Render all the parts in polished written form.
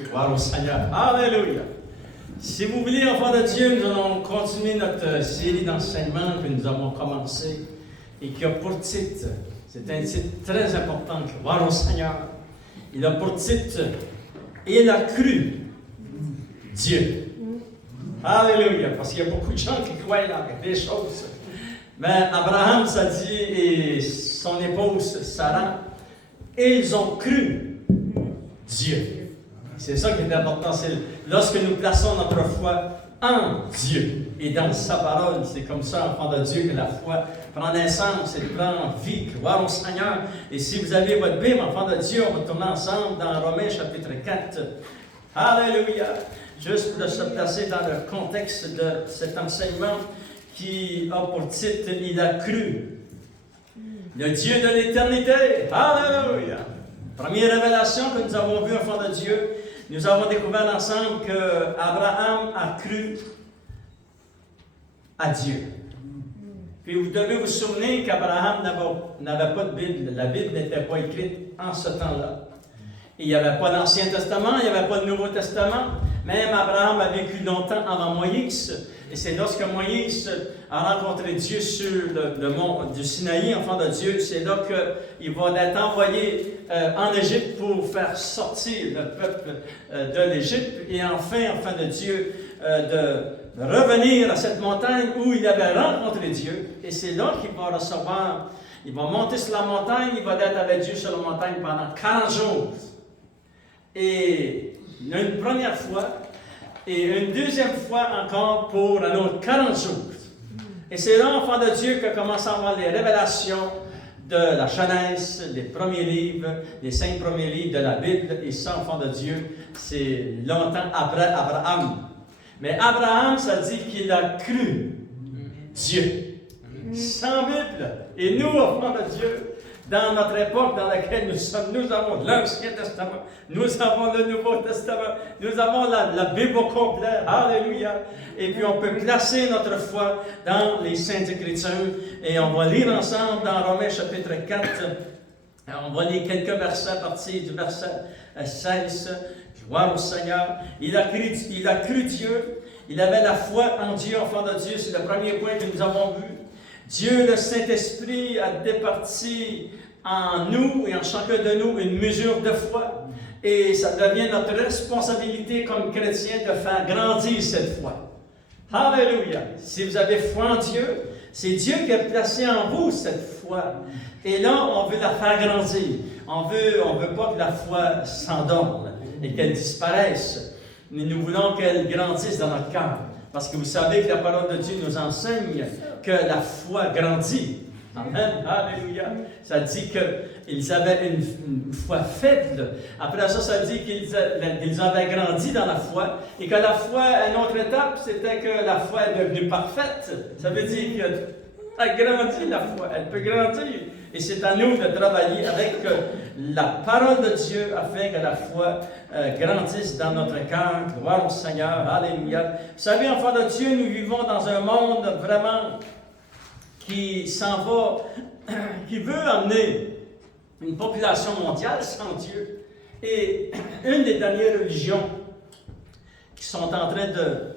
Gloire au Seigneur. Alléluia. Si vous voulez, enfants de Dieu, nous allons continuer notre série d'enseignements que nous avons commencé et qui a pour titre, c'est un titre très important, Gloire au Seigneur. Il a pour titre, Il a cru Dieu. Alléluia. Parce qu'il y a beaucoup de gens qui croient dans des choses. Mais Abraham, ça dit, et son épouse Sarah, ils ont cru Dieu. C'est ça qui est important, c'est lorsque nous plaçons notre foi en Dieu et dans sa parole, c'est comme ça, enfant de Dieu, que la foi prend naissance et prend vie. Gloire au Seigneur. Et si vous avez votre Bible, enfant de Dieu, on va tourner ensemble dans Romains chapitre 4. Alléluia. Juste de se placer dans le contexte de cet enseignement qui a pour titre « Il a cru ». Le Dieu de l'éternité. Alléluia. Première révélation que nous avons vue, enfant de Dieu, nous avons découvert ensemble qu'Abraham a cru à Dieu. Puis vous devez vous souvenir qu'Abraham n'avait pas de Bible. La Bible n'était pas écrite en ce temps-là. Il n'y avait pas d'Ancien Testament, il n'y avait pas de Nouveau Testament. Même Abraham a vécu longtemps avant Moïse. Et c'est lorsque Moïse a rencontré Dieu sur le mont du Sinaï, enfant de Dieu, c'est là qu'il va être envoyé en Égypte pour faire sortir le peuple de l'Égypte. Et enfin, enfant de Dieu, de revenir à cette montagne où il avait rencontré Dieu. Et c'est là qu'il va recevoir, il va monter sur la montagne, il va être avec Dieu sur la montagne pendant 40 jours. Et une première fois, et une deuxième fois encore pour un autre 40 jours. Et c'est là, enfant de Dieu, que commencent à avoir les révélations de la Genèse, les premiers livres, les 5 premiers livres de la Bible. Et ça, enfant de Dieu, c'est longtemps après Abraham. Mais Abraham, ça dit qu'il a cru Dieu. Sans Bible. Et nous, enfants de Dieu, dans notre époque dans laquelle nous sommes, nous avons l'Ancien Testament, nous avons le Nouveau Testament, nous avons la Bible au complet, alléluia. Et puis on peut placer notre foi dans les Saintes Écritures. Et on va lire ensemble dans Romains chapitre 4, on va lire quelques versets à partir du verset 16. Gloire au Seigneur. Il a cru Dieu, il avait la foi en Dieu, enfant de Dieu, c'est le premier point que nous avons vu. Dieu, le Saint-Esprit, a départi en nous et en chacun de nous une mesure de foi. Et ça devient notre responsabilité comme chrétiens de faire grandir cette foi. Alléluia! Si vous avez foi en Dieu, c'est Dieu qui a placé en vous cette foi. Et là, on veut la faire grandir. On veut pas que la foi s'endorme et qu'elle disparaisse. Mais nous voulons qu'elle grandisse dans notre cœur. Parce que vous savez que la parole de Dieu nous enseigne que la foi grandit. Amen. Alléluia. Ça dit qu'ils avaient une foi faible. Après ça, ça dit qu'ils avaient grandi dans la foi. Et que la foi, à une autre étape, c'était que la foi est devenue parfaite. Ça veut dire qu'elle grandit la foi. Elle peut grandir. Et c'est à nous de travailler avec la parole de Dieu afin que la foi grandisse dans notre cœur. Gloire au Seigneur. Alléluia. Vous savez, enfants de Dieu, nous vivons dans un monde vraiment qui s'en va, qui veut amener une population mondiale sans Dieu. Et une des dernières religions qui sont en train de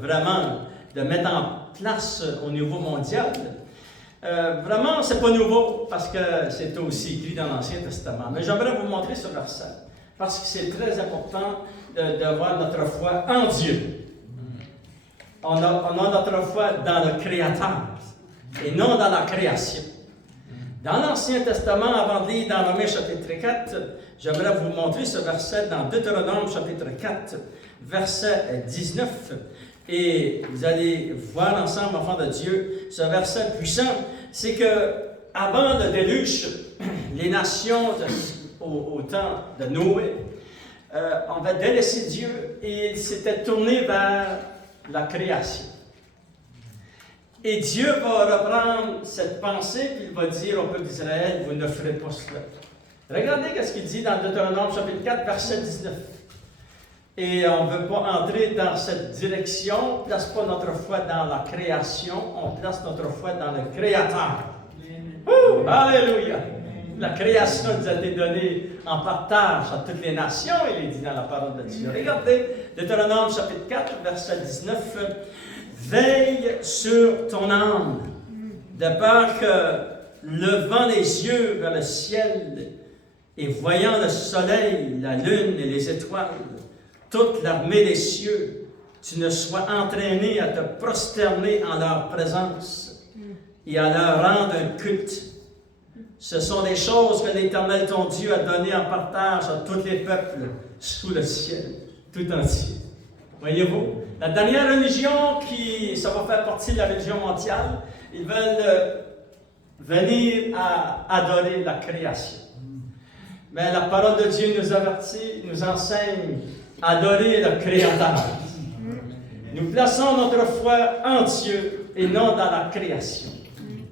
vraiment de mettre en place au niveau mondial. Vraiment, c'est pas nouveau parce que c'est aussi écrit dans l'Ancien Testament. Mais j'aimerais vous montrer ce verset parce que c'est très important de voir notre foi en Dieu. On a notre foi dans le Créateur et non dans la création. Dans l'Ancien Testament, avant de lire dans Romains chapitre 4, j'aimerais vous montrer ce verset dans Deutéronome chapitre 4, verset 19. Et vous allez voir ensemble, enfants de Dieu, ce verset puissant, c'est que avant le déluge, les nations au temps de Noé ont délaissé Dieu et ils s'étaient tournés vers la création. Et Dieu va reprendre cette pensée et il va dire au peuple d'Israël, vous ne ferez pas cela. Regardez ce qu'il dit dans Deutéronome chapitre 4, verset 19. Et on ne veut pas entrer dans cette direction, on ne place pas notre foi dans la création, on place notre foi dans le Créateur. Alléluia! La création nous a été donnée en partage à toutes les nations, il est dit dans la parole de Dieu. Regardez, Deutéronome chapitre 4, verset 19. Veille sur ton âme, de peur que, levant les yeux vers le ciel et voyant le soleil, la lune et les étoiles, toute l'armée des cieux, tu ne sois entraîné à te prosterner en leur présence et à leur rendre un culte. Ce sont des choses que l'Éternel ton Dieu a données en partage à tous les peuples sous le ciel, tout entier. Voyez-vous, la dernière religion ça va faire partie de la religion mondiale, ils veulent venir à adorer la création. Mais la parole de Dieu nous avertit, nous enseigne à adorer le Créateur. Nous plaçons notre foi en Dieu et non dans la création.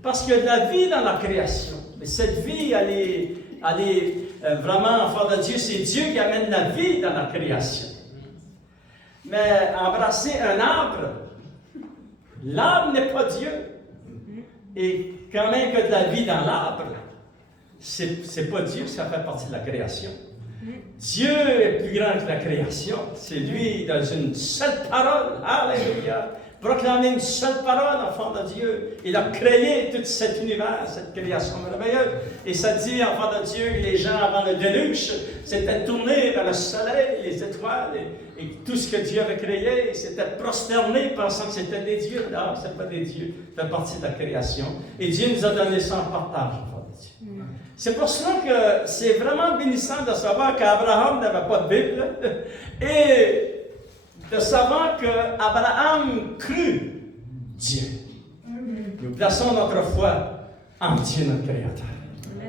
Parce qu'il y a de la vie dans la création. Mais cette vie, elle est vraiment enfant de Dieu. C'est Dieu qui amène la vie dans la création. Mais embrasser un arbre, l'arbre n'est pas Dieu. Et quand même qu'il y a de la vie dans l'arbre, c'est pas Dieu, ça fait partie de la création. Dieu est plus grand que la création. C'est lui, dans une seule parole, alléluia, proclamer une seule parole, enfant de Dieu. Il a créé tout cet univers, cette création merveilleuse. Et ça dit, enfant de Dieu, les gens avant le déluge s'étaient tournés vers le soleil, les étoiles, et tout ce que Dieu avait créé, s'étaient prosternés pensant que c'était des dieux. Non, ce n'est pas des dieux, ça fait partie de la création. Et Dieu nous a donné ça en partage, enfant de Dieu. C'est pour cela que c'est vraiment bénissant de savoir qu'Abraham n'avait pas de Bible et de savoir qu'Abraham crut Dieu. Nous plaçons notre foi en Dieu notre Créateur,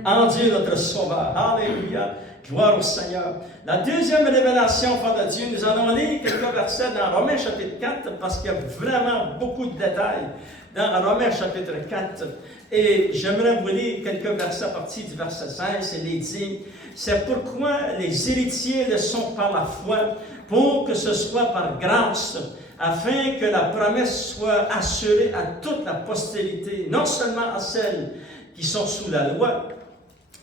en Dieu notre Sauveur. Alléluia, gloire au Seigneur. La deuxième révélation, enfant de Dieu, nous allons lire quelques versets dans Romains chapitre 4 parce qu'il y a vraiment beaucoup de détails dans Romains chapitre 4. Et j'aimerais vous lire quelques versets à partir du verset 16. Il est dit, c'est pourquoi les héritiers le sont par la foi, pour que ce soit par grâce, afin que la promesse soit assurée à toute la postérité, non seulement à celles qui sont sous la loi,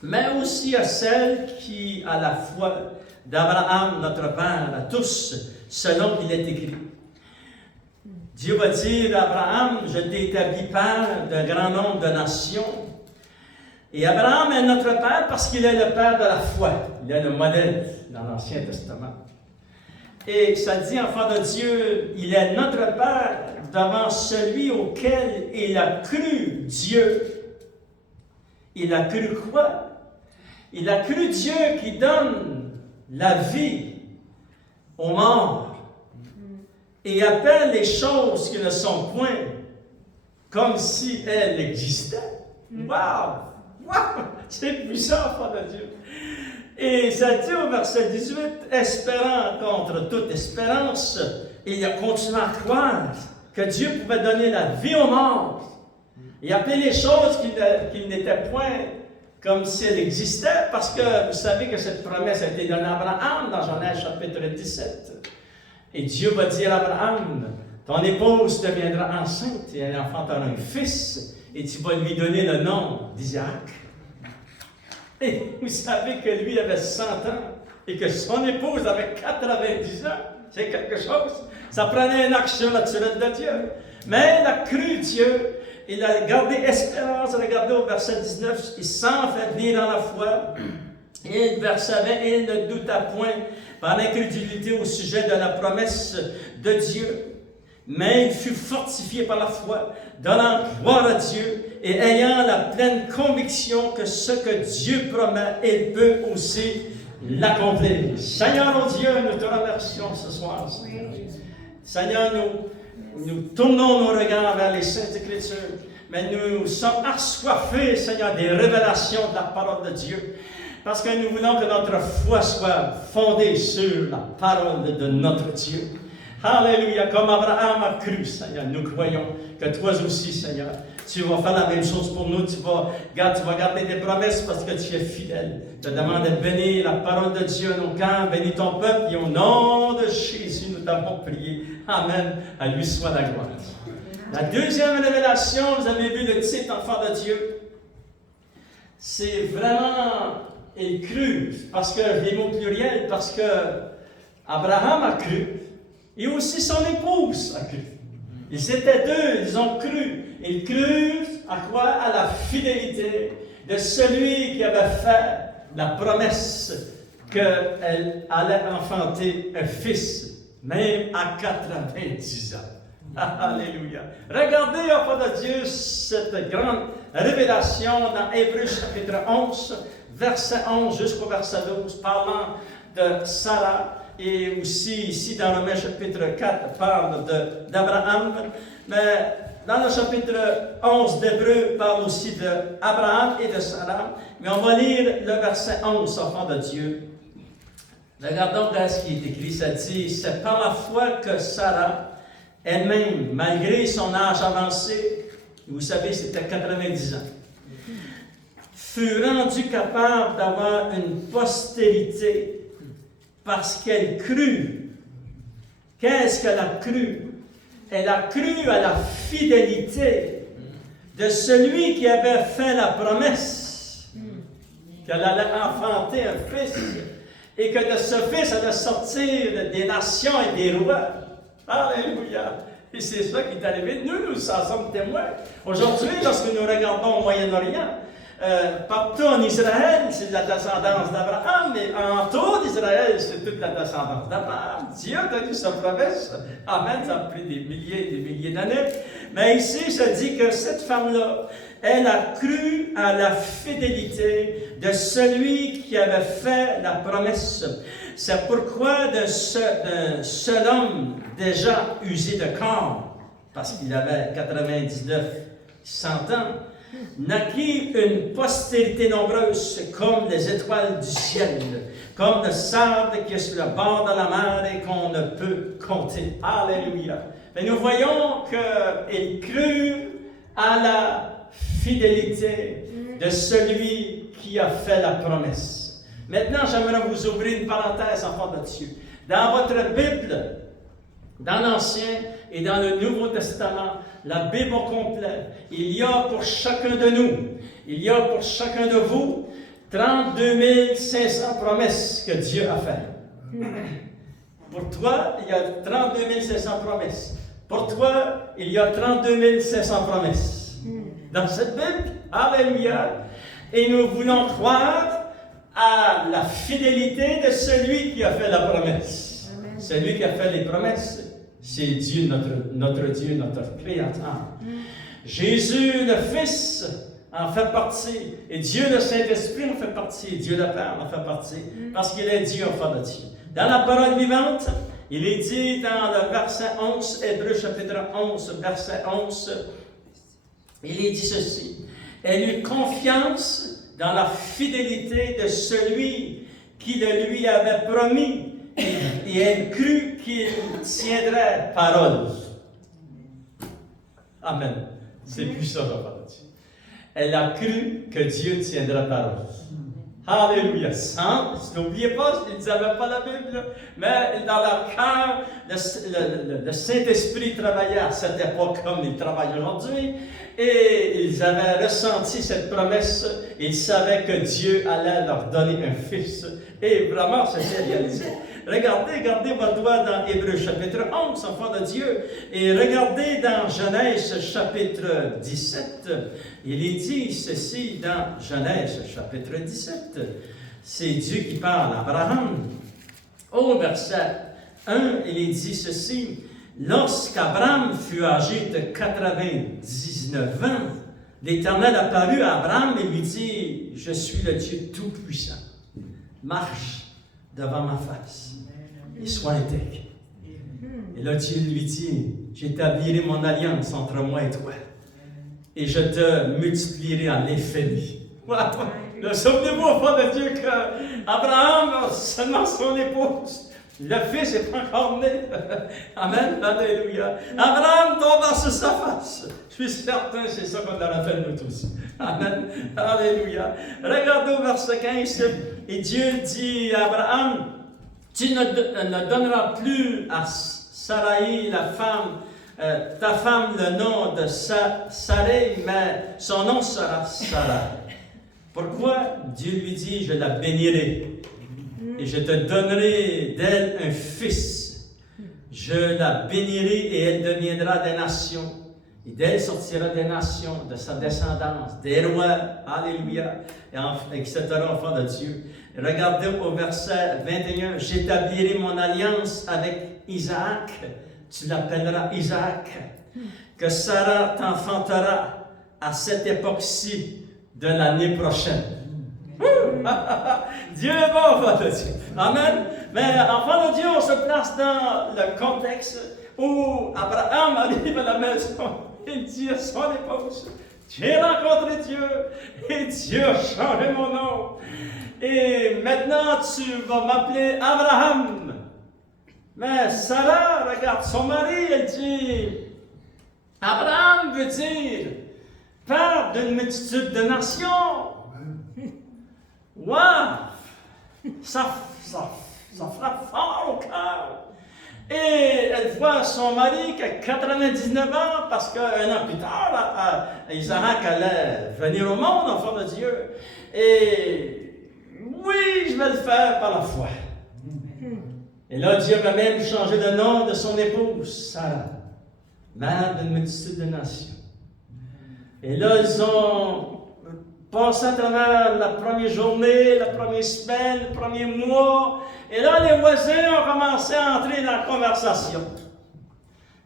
mais aussi à celles qui, à la foi d'Abraham, notre Père, à tous, selon qu'il est écrit. Dieu va dire à Abraham, je t'ai établi père d'un grand nombre de nations. Et Abraham est notre père parce qu'il est le père de la foi. Il est le modèle dans l'Ancien Testament. Et ça dit, enfant de Dieu, il est notre père devant celui auquel il a cru Dieu. Il a cru quoi? Il a cru Dieu qui donne la vie aux morts. Et appelle les choses qui ne sont point comme si elles existaient. Wow! Wow! C'est puissant, enfant de Dieu. Et ça dit au verset 18, espérant contre toute espérance, il a continué à croire que Dieu pouvait donner la vie aux morts. Et appeler les choses qui n'étaient point comme si elles existaient, parce que vous savez que cette promesse a été donnée à Abraham dans Genèse chapitre 17. Et Dieu va dire à Abraham, ton épouse deviendra enceinte et elle enfantera un fils et tu vas lui donner le nom d'Isaac. Et vous savez que lui avait 100 ans et que son épouse avait 90 ans. C'est quelque chose. Ça prenait une action naturelle de Dieu. Mais il a cru Dieu, il a gardé espérance. Regardez au verset 19, il s'enfermait dans la foi. Et verset 20, il ne douta point par l'incrédulité au sujet de la promesse de Dieu, mais il fut fortifié par la foi, donnant gloire à Dieu et ayant la pleine conviction que ce que Dieu promet, il peut aussi l'accomplir. Seigneur, mon Dieu, nous te remercions ce soir. Seigneur, nous tournons nos regards vers les Saintes Écritures, mais nous sommes assoiffés, Seigneur, des révélations de la parole de Dieu. Parce que nous voulons que notre foi soit fondée sur la parole de notre Dieu. Alléluia, comme Abraham a cru, Seigneur, nous croyons que toi aussi, Seigneur, tu vas faire la même chose pour nous. Tu vas garder tes promesses parce que tu es fidèle. Je te demande de bénir la parole de Dieu à nos cœurs, bénis ton peuple, et au nom de Jésus, nous t'avons prié. Amen. À lui soit la gloire. La deuxième révélation, vous avez vu le titre, enfant de Dieu. c'est vraiment, il crut, parce que je l'ai mis au pluriel, parce que Abraham a cru, et aussi son épouse a cru. Ils étaient deux, ils ont cru. Ils crurent à quoi? À la fidélité de celui qui avait fait la promesse qu'elle allait enfanter un fils, même à 90 ans. Alléluia. Regardez, enfants de Dieu, cette grande révélation dans Hébreux chapitre 11, verset 11 jusqu'au verset 12, parlant de Sarah, et aussi ici dans Romains chapitre 4, parle d'Abraham. Mais dans le chapitre 11 d'Hébreux, parle aussi d'Abraham et de Sarah. Mais on va lire le verset 11, enfants de Dieu. Regardons ce qui est écrit. Ça dit, c'est par la foi que Sarah, elle-même, malgré son âge avancé, vous savez, c'était 90 ans, fut rendue capable d'avoir une postérité parce qu'elle crut. Qu'est-ce qu'elle a cru? Elle a cru à la fidélité de celui qui avait fait la promesse qu'elle allait enfanter un fils et que de ce fils allait sortir des nations et des rois. Alléluia! Et c'est ça qui est arrivé. Nous en sommes témoins. Aujourd'hui, lorsque nous regardons au Moyen-Orient, partout en Israël, c'est de la descendance d'Abraham, mais en tout d'Israël, c'est toute la descendance d'Abraham. Dieu a tenu sa promesse. Amen, ça a pris des milliers d'années. Mais ici, ça dit que cette femme-là, elle a cru à la fidélité de celui qui avait fait la promesse. C'est pourquoi d'un seul homme déjà usé de corps, parce qu'il avait 100 ans, naquit une postérité nombreuse comme les étoiles du ciel, comme le sable qui est sur le bord de la mer et qu'on ne peut compter. Alléluia. Mais nous voyons qu'il crut à la fidélité de celui qui a fait la promesse. Maintenant, j'aimerais vous ouvrir une parenthèse, enfants de Dieu. Dans votre Bible, dans l'Ancien et dans le Nouveau Testament, la Bible au complet, il y a pour chacun de nous, il y a pour chacun de vous, 32 500 promesses que Dieu a faites. Pour toi, il y a 32 500 promesses. Pour toi, il y a 32 500 promesses. Dans cette Bible, alléluia. Et nous voulons croire à la fidélité de celui qui a fait la promesse. Amen. Celui qui a fait les promesses, c'est Dieu, notre Dieu, notre Créateur. Jésus, le Fils, en fait partie. Et Dieu, le Saint-Esprit, en fait partie. Dieu, le Père, en fait partie. Parce qu'il est Dieu, enfant de Dieu. Dans la parole vivante, il est dit dans le verset 11, Hébreux chapitre 11, verset 11, il est dit ceci. Elle eut confiance dans la fidélité de celui qui le lui avait promis, et elle crut qu'il tiendrait parole. Amen. C'est puissant, papa. Elle a cru que Dieu tiendrait parole. Alléluia. N'oubliez pas, ils n'avaient pas la Bible, mais dans leur cœur, le Saint-Esprit travaillait à cette époque comme il travaille aujourd'hui. Et ils avaient ressenti cette promesse. Ils savaient que Dieu allait leur donner un fils. Et vraiment, ça s'est réalisé. Gardez votre doigt dans Hébreux chapitre 11, enfants de Dieu. Et regardez dans Genèse chapitre 17. Il est dit ceci dans Genèse chapitre 17. C'est Dieu qui parle à Abraham. Au verset 1, il est dit ceci. Lorsqu'Abraham fut âgé de 99 ans, l'Éternel apparut à Abraham et lui dit, « Je suis le Dieu Tout-Puissant. Marche devant ma face et sois intègre. » Et là, Dieu lui dit, « J'établirai mon alliance entre moi et toi, et je te multiplierai en infini. » Voilà. Souvenez-vous, enfant de Dieu, qu'Abraham, seulement son épouse, le fils n'est pas encore né. Amen. Alléluia. Abraham tomba sur sa face. Je suis certain que c'est ça qu'on aurait fait nous tous. Amen. Alléluia. Regardez au verset 15. Et Dieu dit à Abraham, tu ne donneras plus à Sarai, la femme, ta femme, le nom de Sarai, mais son nom sera Sarah. Pourquoi Dieu lui dit, je la bénirai et je te donnerai d'elle un fils. Je la bénirai et elle deviendra des nations. Et d'elle sortira des nations, de sa descendance, des rois, alléluia, etc., enfants de Dieu. Regardez au verset 21, j'établirai mon alliance avec Isaac, tu l'appelleras Isaac, que Sarah t'enfantera à cette époque-ci de l'année prochaine. Dieu est bon, enfant de Dieu. Amen. Mais enfant de Dieu, on se place dans le contexte où Abraham arrive à la maison. Il dit à son épouse, j'ai rencontré Dieu et Dieu a changé mon nom. Et maintenant tu vas m'appeler Abraham. Mais Sarah regarde son mari, elle dit, Abraham veut dire père d'une multitude de nations. Wow! Ça frappe fort au cœur. Et elle voit son mari qui a 99 ans, parce qu'un an plus tard, Isaac allait venir au monde, enfant de Dieu. Et oui, je vais le faire par la foi. Et là, Dieu va même changer le nom de son épouse, Sarah, mère d'une multitude de nations. Et là, ils ont passé à travers la première journée, la première semaine, le premier mois. Et là, les voisins ont commencé à entrer dans la conversation.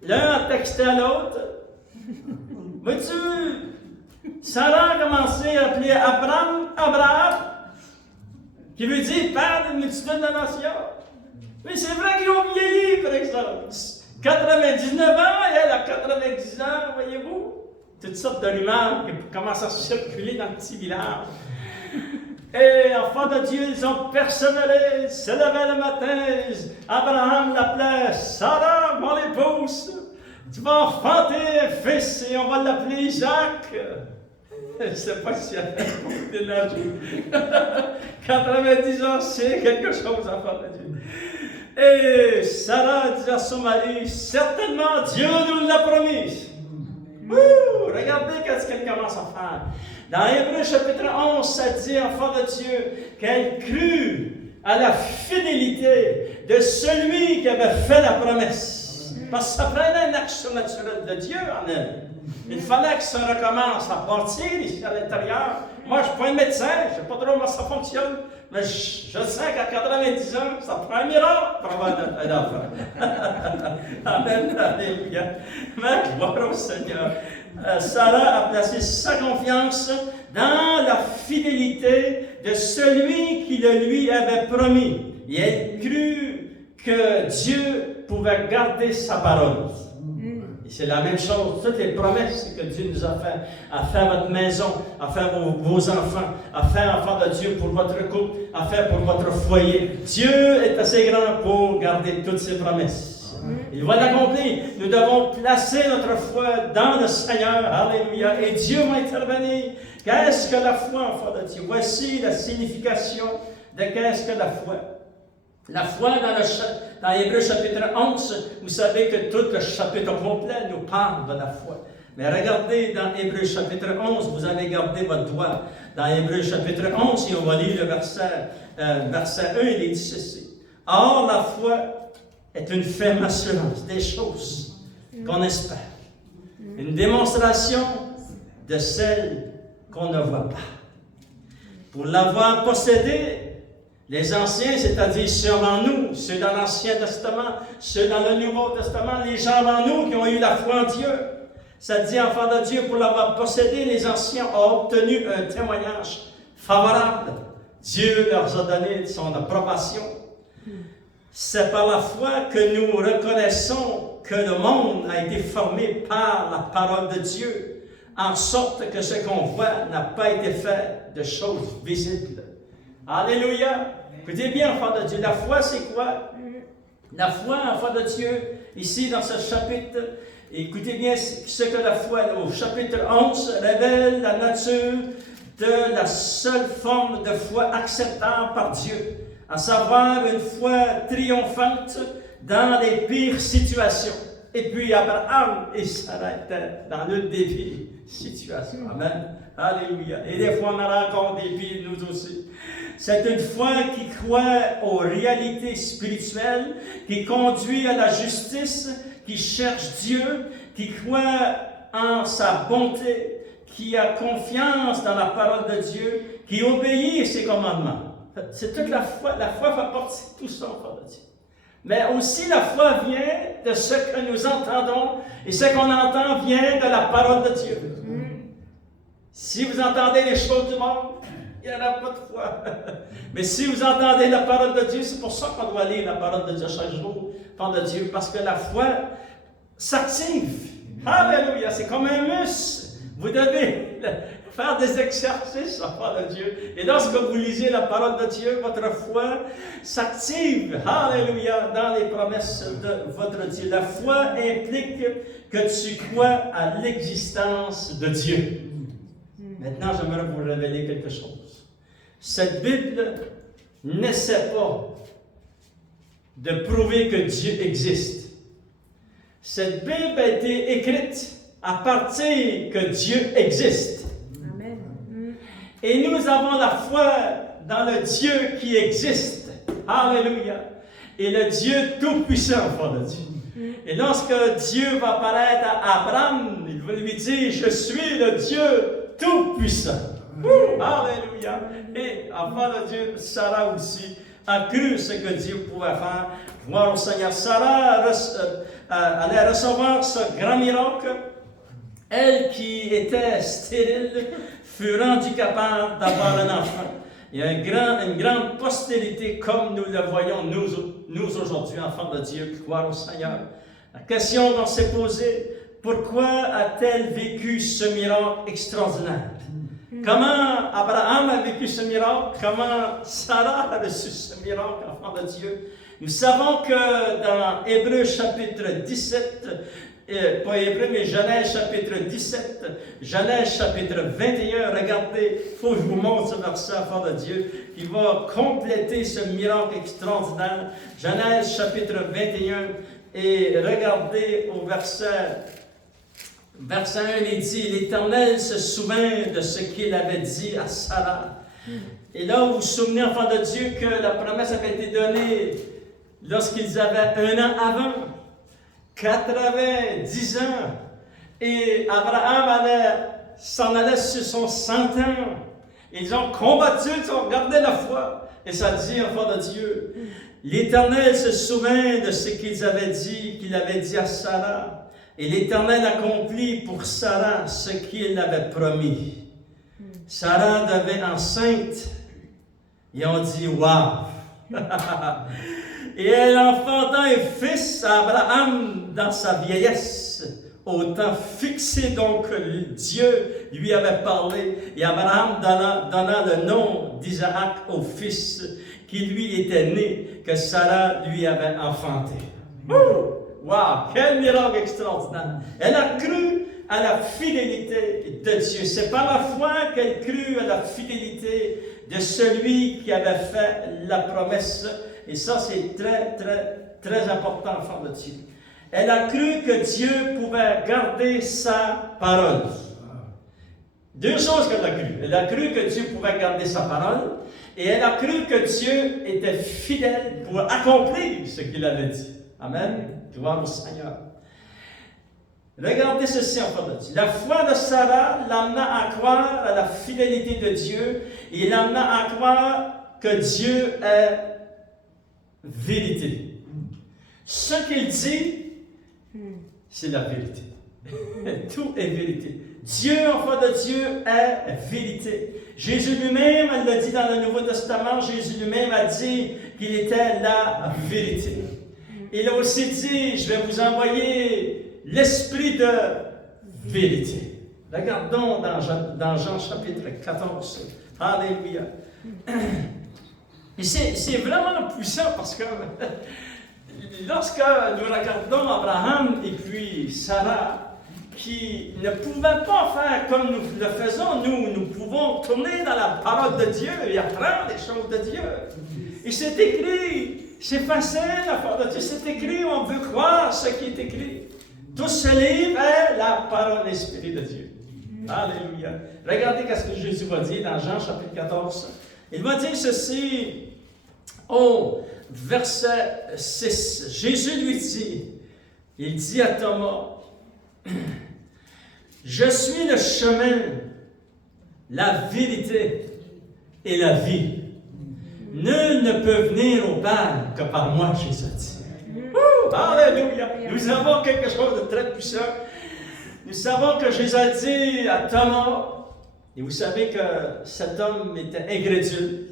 L'un a texté à l'autre. Vois-tu, Sarah a commencé à appeler Abraham, qui veut dire père d'une multitude de nations. Mais c'est vrai qu'ils ont vieilli, par exemple. 99 ans, et elle a 90 ans, voyez-vous. Toutes sortes de rumeurs qui commencent à circuler dans le petit village. Et enfants de Dieu, ils ont persévéré, ils se levaient le matin. Abraham l'appelait Sarah, mon épouse. Tu vas enfanter un fils et on va l'appeler Isaac. Je ne sais pas si elle a beaucoup d'énergie. 90 ans, c'est quelque chose, enfants de Dieu. Et Sarah dit à son mari, certainement Dieu nous l'a promis. Regardez qu'est-ce qu'elle commence à faire. Dans Hébreux chapitre 11, ça dit, enfant de Dieu, qu'elle crut à la fidélité de celui qui avait fait la promesse. Parce que ça prenait une action naturelle de Dieu en elle. Il fallait que ça recommence à partir ici à l'intérieur. Moi, je ne suis pas un médecin, je ne sais pas trop comment ça fonctionne, mais je sais qu'à 90 ans, ça prend un miracle pour avoir un enfant. Amen, alléluia. Mais gloire au Seigneur. Sarah a placé sa confiance dans la fidélité de celui qui le lui avait promis. Et elle crut que Dieu pouvait garder sa parole. Et c'est la même chose, toutes les promesses que Dieu nous a faites, à faire votre maison, à faire vos enfants, à faire enfants de Dieu pour votre couple, à faire pour votre foyer. Dieu est assez grand pour garder toutes ses promesses. Il va l'accomplir. Nous devons placer notre foi dans le Seigneur. Alléluia. Et Dieu va intervenir. Qu'est-ce que la foi, enfant de Dieu? Voici la signification de qu'est-ce que la foi. La foi, dans Hébreux chapitre 11, vous savez que tout le chapitre complet nous parle de la foi. Mais regardez dans Hébreux chapitre 11, vous avez gardé votre doigt. Dans Hébreux chapitre 11, et on va lire le verset 1, il est dit ceci. Or, la foi est une ferme assurance des choses qu'on espère. Une démonstration de celles qu'on ne voit pas. Pour l'avoir possédée, les anciens, c'est-à-dire ceux avant nous, ceux dans l'Ancien Testament, ceux dans le Nouveau Testament, les gens avant nous qui ont eu la foi en Dieu, ça dit, enfants de Dieu, pour l'avoir possédé, les anciens ont obtenu un témoignage favorable. Dieu leur a donné son approbation. C'est par la foi que nous reconnaissons que le monde a été formé par la parole de Dieu, en sorte que ce qu'on voit n'a pas été fait de choses visibles. Alléluia! Écoutez bien, enfants de Dieu, la foi, c'est quoi? La foi, enfants de Dieu, ici dans ce chapitre, écoutez bien ce que la foi, au chapitre 11, révèle la nature de la seule forme de foi acceptable par Dieu, à savoir une foi triomphante dans les pires situations. Et puis Abraham et Sarah étaient dans l'une des pires situations. Amen. Alléluia. Et des fois, on en rencontre des pires, nous aussi. C'est une foi qui croit aux réalités spirituelles, qui conduit à la justice, qui cherche Dieu, qui croit en sa bonté, qui a confiance dans la parole de Dieu, qui obéit à ses commandements. C'est toute la foi. La foi fait partie de tout ça, en fait. Mais aussi la foi vient de ce que nous entendons, et ce qu'on entend vient de la parole de Dieu. Si vous entendez les choses du monde, il n'y en a pas de foi. Mais si vous entendez la parole de Dieu, c'est pour ça qu'on doit lire la parole de Dieu chaque jour, parole de Dieu, parce que la foi s'active. Alléluia, c'est comme un muscle. Vous devez faire des exercices en parole de Dieu. Et lorsque vous lisez la parole de Dieu, votre foi s'active. Alléluia, dans les promesses de votre Dieu. La foi implique que tu crois à l'existence de Dieu. Maintenant, j'aimerais vous révéler quelque chose. Cette Bible n'essaie pas de prouver que Dieu existe. Cette Bible a été écrite à partir que Dieu existe. Amen. Et nous avons la foi dans le Dieu qui existe. Alléluia. Et le Dieu tout-puissant, foi de Dieu. Et lorsque Dieu va apparaître à Abraham, il va lui dire, je suis le Dieu tout-puissant. Alléluia. Et enfant de Dieu, Sarah aussi a cru ce que Dieu pouvait faire. Gloire au Seigneur. Sarah allait recevoir ce grand miracle. Elle qui était stérile fut rendue capable d'avoir un enfant. Il y a une grande postérité comme nous le voyons nous aujourd'hui, enfants de Dieu. Gloire au Seigneur. La question qu'on s'est posée, pourquoi a-t-elle vécu ce miracle extraordinaire? Comment Abraham a vécu ce miracle? Comment Sarah a reçu ce miracle, enfant de Dieu? Nous savons que dans Hébreux chapitre 17, pas Hébreux, mais Genèse chapitre 17, Genèse chapitre 21, regardez, il faut que je vous montre ce verset, enfant de Dieu, qui va compléter ce miracle extraordinaire. Genèse chapitre 21, et regardez au verset 1, il dit, l'Éternel se souvint de ce qu'il avait dit à Sarah. Et là, vous vous souvenez, enfants de Dieu, que la promesse avait été donnée lorsqu'ils avaient 1 an avant, 90 ans, et Abraham s'en allait sur son 100 ans. Ils ont combattu, ils ont gardé la foi. Et ça dit, enfants de Dieu, l'Éternel se souvint de ce qu'il avait dit à Sarah. Et l'Éternel accomplit pour Sarah ce qu'il avait promis. Sarah devait enceinte. Et on dit, waouh! Et elle enfanta un fils à Abraham dans sa vieillesse, au temps fixé donc que Dieu lui avait parlé. Et Abraham donna le nom d'Isaac au fils qui lui était né, que Sarah lui avait enfanté. Wow, quel miracle extraordinaire! Elle a cru à la fidélité de Dieu. C'est par la foi qu'elle crut à la fidélité de celui qui avait fait la promesse. Et ça, c'est très, très, très important, enfant de Dieu. Elle a cru que Dieu pouvait garder sa parole. Deux choses qu'elle a cru. Elle a cru que Dieu pouvait garder sa parole. Et elle a cru que Dieu était fidèle pour accomplir ce qu'il avait dit. Amen. Gloire au Seigneur. Regardez ceci, enfant de Dieu. La foi de Sarah l'amena à croire à la fidélité de Dieu et l'amena à croire que Dieu est vérité. Ce qu'il dit, c'est la vérité. Tout est vérité. Dieu, enfant de Dieu, est vérité. Jésus lui-même, elle l'a dit dans le Nouveau Testament, Jésus lui-même a dit qu'il était la vérité. Il a aussi dit, je vais vous envoyer l'esprit de vérité. Regardons dans Jean chapitre 14. Alléluia. Et c'est vraiment puissant parce que lorsque nous regardons Abraham et puis Sarah, qui ne pouvaient pas faire comme nous le faisons, nous pouvons tourner dans la parole de Dieu et apprendre les choses de Dieu. Et c'est écrit. C'est facile, la foi de Dieu, c'est écrit, on veut croire ce qui est écrit. Tout ce livre est la parole de l'Esprit de Dieu. Alléluia. Regardez ce que Jésus va dire dans Jean chapitre 14. Il va dire ceci au verset 6. Jésus lui dit, il dit à Thomas, « Je suis le chemin, la vérité et la vie. Nul ne peut venir au Père que par moi, Jésus dit. » Alléluia! Nous avons quelque chose de très puissant. Nous savons que Jésus a dit à Thomas, et vous savez que cet homme était incrédule.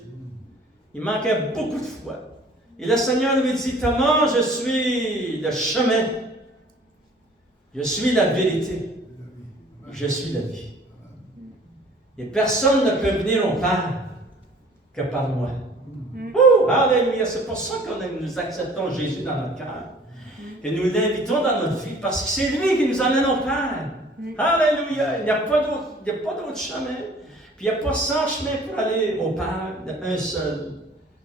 Il manquait beaucoup de foi. Et le Seigneur lui dit, Thomas, je suis le chemin, je suis la vérité, je suis la vie. Et personne ne peut venir au Père que par moi. Alléluia! C'est pour ça que nous acceptons Jésus dans notre cœur. Que nous l'invitons dans notre vie, parce que c'est lui qui nous amène au Père. Alléluia! Il n'y a pas d'autre chemin. Puis il n'y a pas 100 chemins pour aller au Père. Il y en a un seul.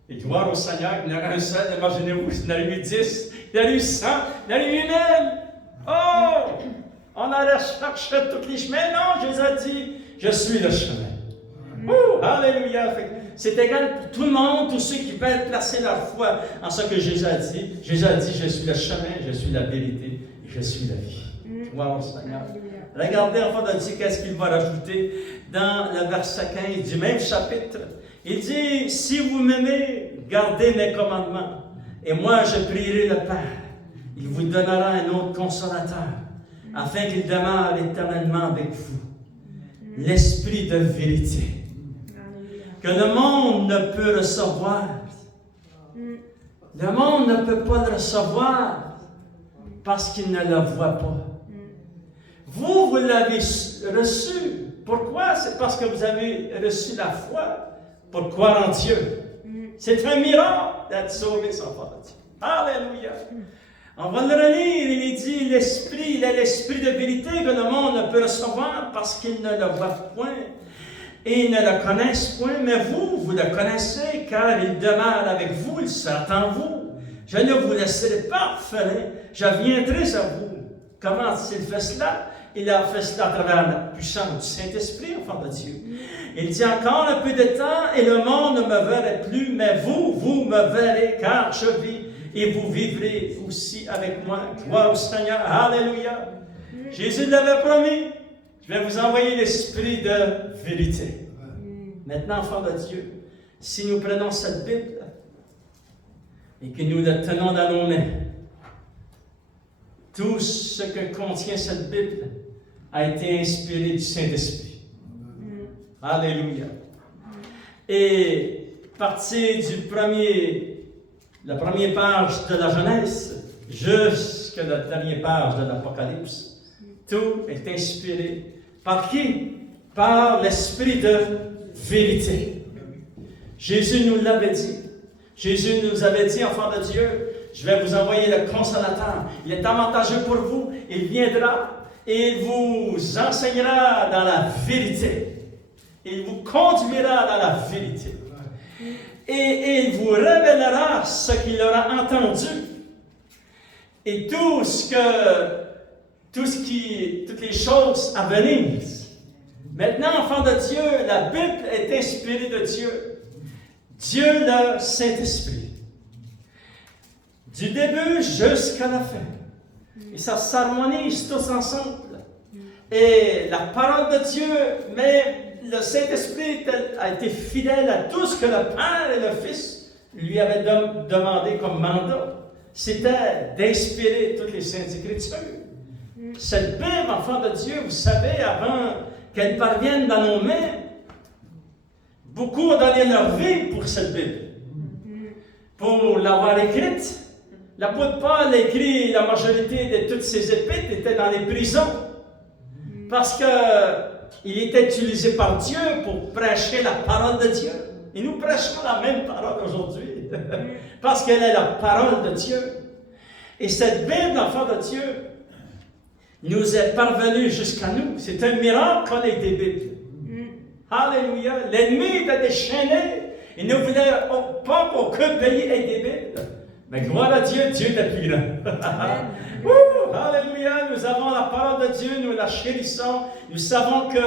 Et gloire au Seigneur, il y en a un seul. Imaginez-vous, il y en a eu 10, il y en a eu 100, il y en a eu 1000. Oh! On allait chercher tous les chemins. Non, Jésus a dit, je suis le chemin. Alléluia! C'est égal pour tout le monde, tous ceux qui veulent placer leur foi en ce que Jésus a dit. Jésus a dit, je suis le chemin, je suis la vérité, et je suis la vie. Gloire au Seigneur. Regardez, enfant de Dieu, qu'est-ce qu'il va rajouter dans le verset 15 du même chapitre. Il dit, si vous m'aimez, gardez mes commandements, et moi je prierai le Père. Il vous donnera un autre consolateur, afin qu'il demeure éternellement avec vous. L'Esprit de vérité, que le monde ne peut recevoir. Le monde ne peut pas le recevoir parce qu'il ne le voit pas. Vous l'avez reçu. Pourquoi? C'est parce que vous avez reçu la foi pour croire en Dieu. C'est un miracle d'être sauvé sans foi de Dieu. Alléluia! On va le relire, il dit l'Esprit, il est l'Esprit de vérité que le monde ne peut recevoir parce qu'il ne le voit point. Et ils ne le connaissent point, mais vous le connaissez, car il demeure avec vous, il sera en vous. Je ne vous laisserai pas orphelin, je viendrai à vous. Comment a-t-il fait cela? Il a fait cela à travers la puissance du Saint-Esprit, enfant de Dieu. Il dit encore un peu de temps, et le monde ne me verrait plus, mais vous me verrez, car je vis, et vous vivrez aussi avec moi. Gloire au Seigneur. Alléluia. Jésus l'avait promis. Je vais vous envoyer l'Esprit de vérité. Maintenant, enfants de Dieu, si nous prenons cette Bible et que nous la tenons dans nos mains, tout ce que contient cette Bible a été inspiré du Saint-Esprit. Alléluia. Et partir la première page de la Genèse jusqu'à la dernière page de l'Apocalypse, tout est inspiré par qui? Par l'Esprit de vérité. Jésus nous l'avait dit. Jésus nous avait dit, enfants de Dieu, je vais vous envoyer le Consolateur. Il est avantageux pour vous. Il viendra et il vous enseignera dans la vérité. Il vous conduira dans la vérité. Et il vous révélera ce qu'il aura entendu. Et toutes les choses à venir. Maintenant, enfants de Dieu, la Bible est inspirée de Dieu. Dieu le Saint-Esprit. Du début jusqu'à la fin. Et ça s'harmonise tous ensemble. Et la parole de Dieu, mais le Saint-Esprit a été fidèle à tout ce que le Père et le Fils lui avaient demandé comme mandat. C'était d'inspirer toutes les Saintes Écritures. Cette Bible, enfant de Dieu, vous savez, avant qu'elle parvienne dans nos mains, beaucoup ont donné leur vie pour cette Bible. Pour l'avoir écrite. L'apôtre Paul a écrit la majorité de toutes ses épîtres étaient dans les prisons. Parce qu'il était utilisé par Dieu pour prêcher la parole de Dieu. Et nous prêchons la même parole aujourd'hui. Parce qu'elle est la parole de Dieu. Et cette Bible, enfant de Dieu, nous est parvenue jusqu'à nous. C'est un miracle qu'on ait des Bibles. Alléluia. L'ennemi était déchaîné. Il ne voulait pas qu'aucun pays ait des Bibles. Mais gloire à Dieu, Dieu est plus grand. Alléluia, nous avons la parole de Dieu, nous la chérissons. Nous savons que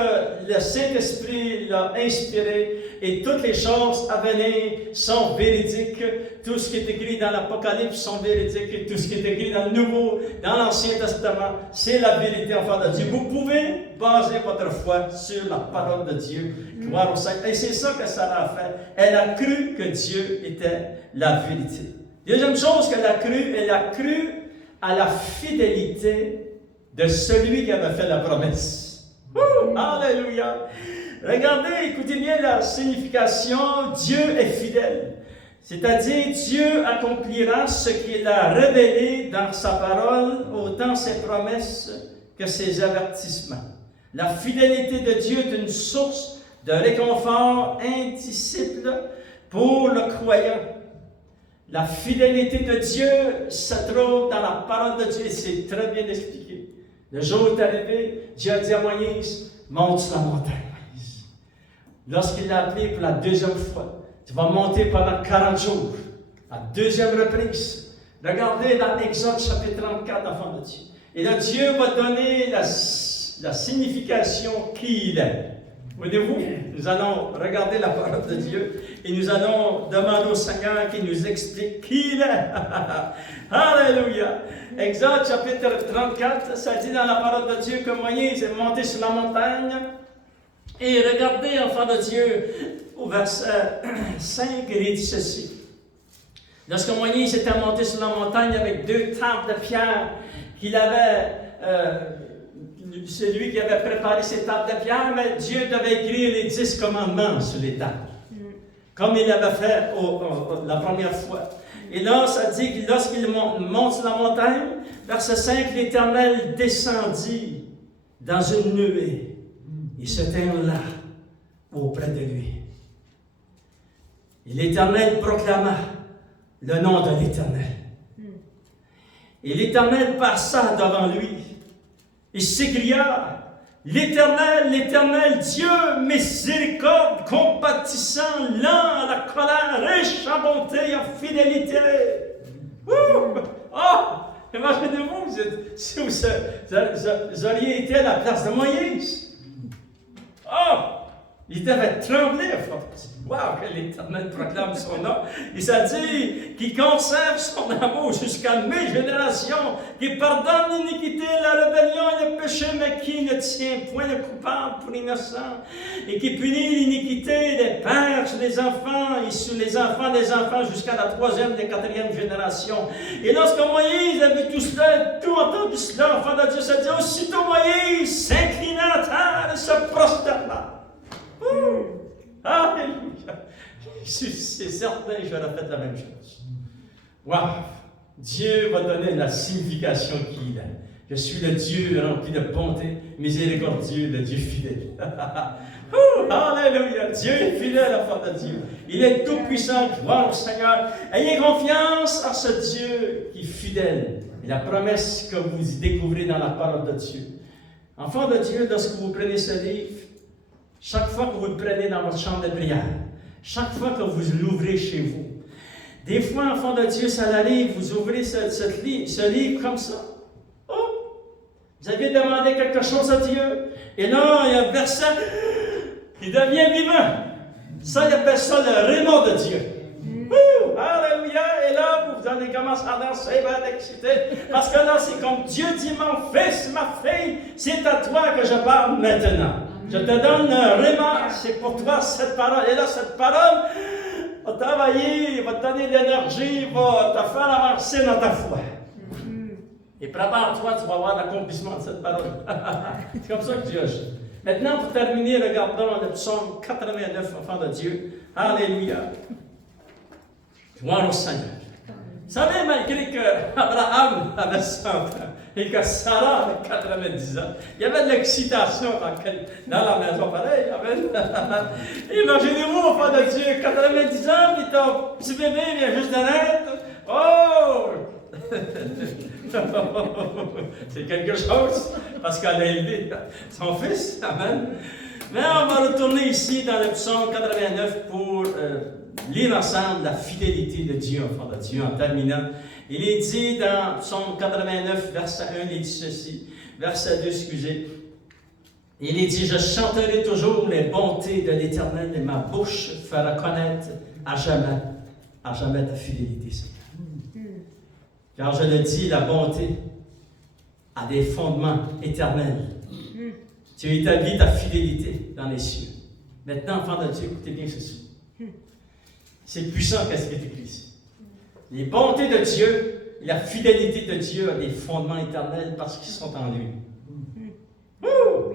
le Saint-Esprit l'a inspiré et toutes les choses à venir sont véridiques. Tout ce qui est écrit dans l'Apocalypse sont véridiques et tout ce qui est écrit dans le Nouveau, dans l'Ancien Testament, c'est la vérité enfant de Dieu. Vous pouvez baser votre foi sur la parole de Dieu. Gloire au Seigneur. Et c'est ça que Sarah a fait. Elle a cru que Dieu était la vérité. Deuxième chose qu'elle a cru, elle a cru à la fidélité de celui qui avait fait la promesse. Alléluia! Regardez, écoutez bien la signification, Dieu est fidèle. C'est-à-dire, Dieu accomplira ce qu'il a révélé dans sa parole, autant ses promesses que ses avertissements. La fidélité de Dieu est une source de réconfort indicible pour le croyant. La fidélité de Dieu se trouve dans la parole de Dieu, c'est très bien expliqué. Le jour où est arrivé, Dieu a dit à Moïse, monte sur la montagne, Moïse. Lorsqu'il l'a appelé pour la deuxième fois, tu vas monter pendant 40 jours. La deuxième reprise. Regardez dans Exode chapitre 34, enfant de Dieu. Et là, Dieu va donner la signification qui il est. Voyez-vous, nous allons regarder la parole de Dieu et nous allons demander au Seigneur qu'il nous explique qui il est. Alléluia! Exode chapitre 34, ça dit dans la parole de Dieu que Moïse est monté sur la montagne. Et regardez, enfant de Dieu, au verset 5, il dit ceci. Lorsque Moïse était monté sur la montagne avec 2 tables de pierre qu'il avait... c'est lui qui avait préparé ces tables de pierre, mais Dieu devait écrire les 10 commandements sur les tables. Comme il avait fait la première fois. Et là, ça dit que lorsqu'il monte sur la montagne, verset 5, l'Éternel descendit dans une nuée. Il se tint là, auprès de lui. Et l'Éternel proclama le nom de l'Éternel. Et l'Éternel passa devant lui. Il s'écria, l'Éternel, l'Éternel, Dieu miséricorde, compatissant, lent à la colère, riche en bonté et en fidélité. Imaginez-vous, si vous auriez été à la place de Moïse. Il devait trembler, wow, que l'Éternel proclame son nom. Il s'est dit qu'il conserve son amour jusqu'à 1000 générations, qu'il pardonne l'iniquité, la rébellion et le péché, mais qui ne tient point le coupable pour innocent, et qui punit l'iniquité des pères sur les enfants et sur les enfants des enfants jusqu'à la 3e et 4e génération. Et lorsque Moïse a vu tout cela, tout entendu cela, enfant de Dieu, s'est dit, aussitôt Moïse s'inclina à terre et se prosterna. Alléluia! C'est certain que j'aurais fait la même chose. Wow! Dieu va donner la signification qu'il est. Je suis le Dieu rempli de bonté, miséricordieux, le Dieu fidèle. Alléluia! Dieu est fidèle, enfant de Dieu. Il est tout-puissant, gloire au Seigneur. Ayez confiance en ce Dieu qui est fidèle. Et la promesse que vous découvrez dans la parole de Dieu. Enfant de Dieu, lorsque vous prenez ce livre, chaque fois que vous le prenez dans votre chambre de prière, chaque fois que vous l'ouvrez chez vous, des fois, enfant de Dieu, ça arrive, vous ouvrez ce livre comme ça. Vous avez demandé quelque chose à Dieu, et là, il y a un verset qui devient vivant. Ça, il appelle ça le raiment de Dieu. Alléluia! Et là, vous allez commencer à danser, être excité, parce que là, c'est comme Dieu dit, mon fils, ma fille, c'est à toi que je parle maintenant. Je te donne un réma, c'est pour toi cette parole. Et là, cette parole va travailler, va te donner de l'énergie, va te faire avancer dans ta foi. Et prépare-toi, tu vas voir l'accomplissement de cette parole. C'est comme ça que Dieu agit. Maintenant, pour terminer, regardons le psaume 89, enfant de Dieu. Alléluia. Gloire au Seigneur. Vous savez, malgré qu'Abraham avait 100 ans et que Sarah avait 90 ans, il y avait de l'excitation dans la maison, pareil. Imaginez-vous, enfant de Dieu, 90 ans, puis ton petit bébé vient juste de naître. Oh! C'est quelque chose, parce qu'elle a élevé son fils. Amen. Mais on va retourner ici dans le psaume 89 pour lire ensemble la fidélité de Dieu, enfant de Dieu, en terminant. Il est dit dans Psaume 89, verset 1, il dit ceci, verset 2, excusez. Il est dit, je chanterai toujours les bontés de l'Éternel et ma bouche fera connaître à jamais ta fidélité, Seigneur. Car je le dis, la bonté a des fondements éternels. Tu établis ta fidélité dans les cieux. Maintenant, enfant de Dieu, écoutez bien ceci. C'est puissant qu'est-ce qui est écrit ici. Les bontés de Dieu et la fidélité de Dieu a des fondements éternels parce qu'ils sont en lui.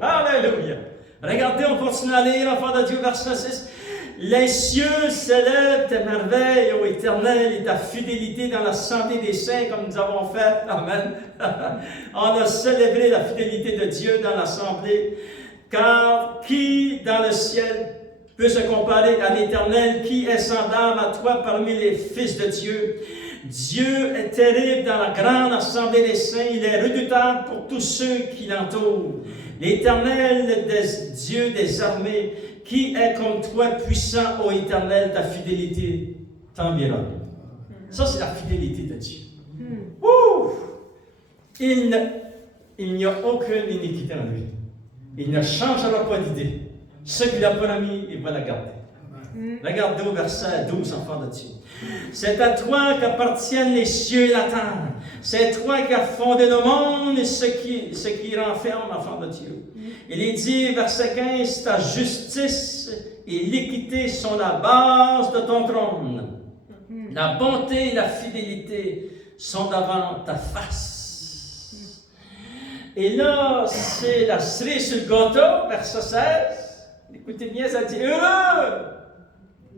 Alléluia! Regardez, on continue à lire, enfant de Dieu, verset 6. Les cieux célèbrent tes merveilles, ô Éternel, et ta fidélité dans l'assemblée des saints, comme nous avons fait. Amen. On a célébré la fidélité de Dieu dans l'assemblée. Car qui dans le ciel peut se comparer à l'Éternel? Qui est semblable à toi parmi les fils de Dieu? Dieu est terrible dans la grande assemblée des saints. Il est redoutable pour tous ceux qui l'entourent. L'Éternel des dieux des armées, qui est comme toi puissant, ô Éternel, ta fidélité t'environne. Ça, c'est la fidélité de Dieu. Il n'y a aucune iniquité en lui. Il ne changera pas d'idée. Ce qu'il a promis, il va la garder. Regardez au verset 12, enfants de Dieu. C'est à toi qu'appartiennent les cieux et la terre. C'est toi qui as fondé le monde et ce qui renferme, enfants de Dieu. Il est dit, verset 15, ta justice et l'équité sont la base de ton trône. La bonté et la fidélité sont devant ta face. Et là, c'est la cerise sur le gâteau, verset 16. Écoutez bien, ça dit, heureux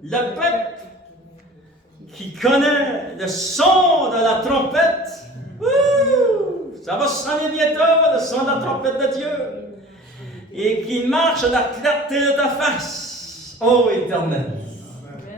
le peuple qui connaît le son de la trompette. Ça va sonner bientôt, le son de la trompette de Dieu. Et qui marche à la clarté de ta face, ô Éternel.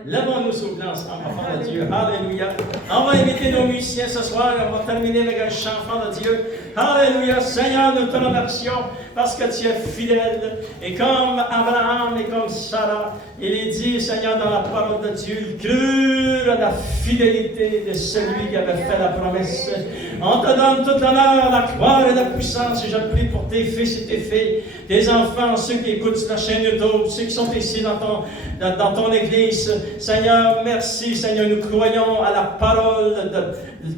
Lèvons-nous sous le ensemble, enfants de Dieu. Alléluia. On va inviter nos musiciens ce soir. On va terminer avec un chant, enfants de Dieu. Alléluia. Seigneur, nous te remercions parce que tu es fidèle. Et comme Abraham et comme Sarah, il est dit, Seigneur, dans la parole de Dieu, ils crurent à la fidélité de celui qui avait fait la promesse. On te donne toute l'honneur, la gloire et la puissance. Et je prie pour tes fils et tes filles, tes enfants, ceux qui écoutent la chaîne YouTube, ceux qui sont ici dans ton église. Seigneur, merci, Seigneur, nous croyons à la parole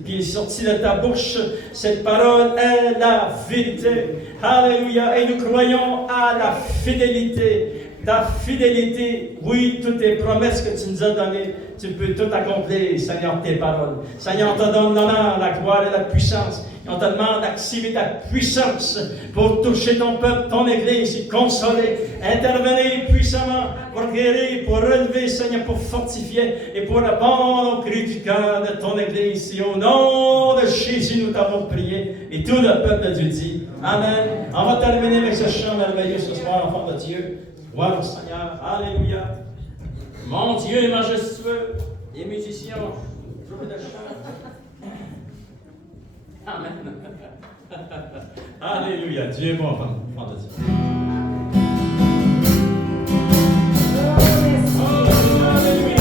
qui est sortie de ta bouche. Cette parole est la vérité. Alléluia. Et nous croyons à la fidélité. Ta fidélité, oui, toutes tes promesses que tu nous as données, tu peux tout accomplir, Seigneur, tes paroles. Seigneur, on te donne l'honneur, la gloire et la puissance. Et on te demande d'activer ta puissance pour toucher ton peuple, ton Église, et consoler, intervenir puissamment pour guérir, pour relever, Seigneur, pour fortifier et pour répondre au cri du cœur de ton Église. Et au nom de Jésus, nous t'avons prié. Et tout le peuple de Dieu dit Amen. On va terminer avec ce chant merveilleux ce soir, enfant de Dieu. Gloire au Seigneur. Alléluia. Mon Dieu est majestueux. Les musiciens, jouez de chant. Amen. Alléluia. Dieu est bon, enfant de Dieu. Alléluia.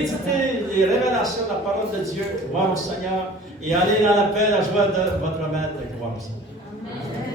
méditez les révélations de la parole de Dieu, gloire au Seigneur, et allez dans la paix, la joie de votre maître, gloire au Seigneur. Amen.